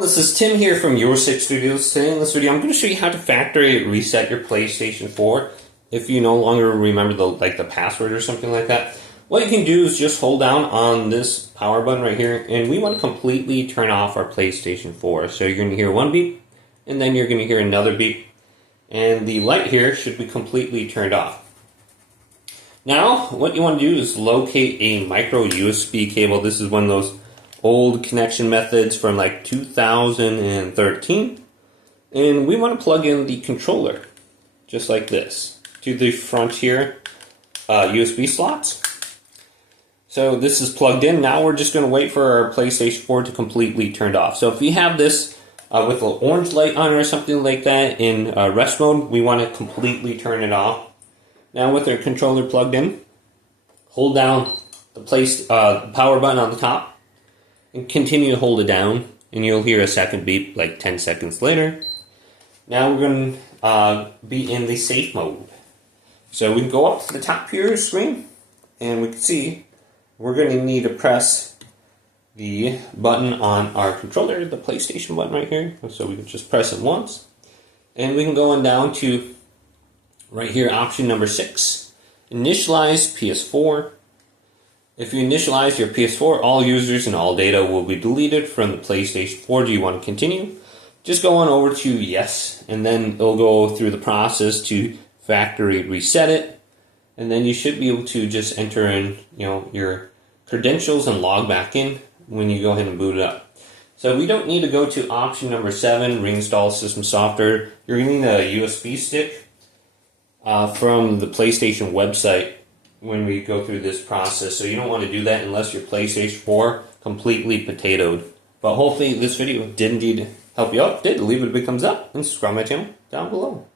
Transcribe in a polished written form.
This is Tim here from Your Studios. Today in this video, I'm going to show you how to factory reset your PlayStation 4 if you no longer remember the password or something like that. What you can do is just hold down on this power button right here, and we want to completely turn off our PlayStation 4. So you're going to hear one beep, and then you're going to hear another beep, and the light here should be completely turned off. Now, what you want to do is locate a micro USB cable. This is one of those old connection methods from like 2013, and we want to plug in the controller just like this to the front here USB slots. So this is plugged in. Now we're just going to wait for our PlayStation 4 to completely turn off. So if you have this with an orange light on or something like that in rest mode, we want to completely turn it off. Now with our controller plugged in, hold down the power button on the top and continue to hold it down, and you'll hear a second beep like 10 seconds later. Now we're going to be in the safe mode. So we can go up to the top here of the screen, and we can see we're going to need to press the button on our controller, the PlayStation button right here. So we can just press it once, and we can go on down to right here, option number 6, Initialize PS4. If you initialize your PS4, all users and all data will be deleted from the PlayStation 4. Do you want to continue? Just go on over to yes, and then it'll go through the process to factory reset it, and then you should be able to just enter in, your credentials and log back in when you go ahead and boot it up. So we don't need to go to option number 7, reinstall system software. You're going to need a USB stick from the PlayStation website when we go through this process. So you don't want to do that unless your PlayStation 4 completely potatoed. But hopefully this video did indeed help you out. If it did, leave it a big thumbs up and subscribe to my channel down below.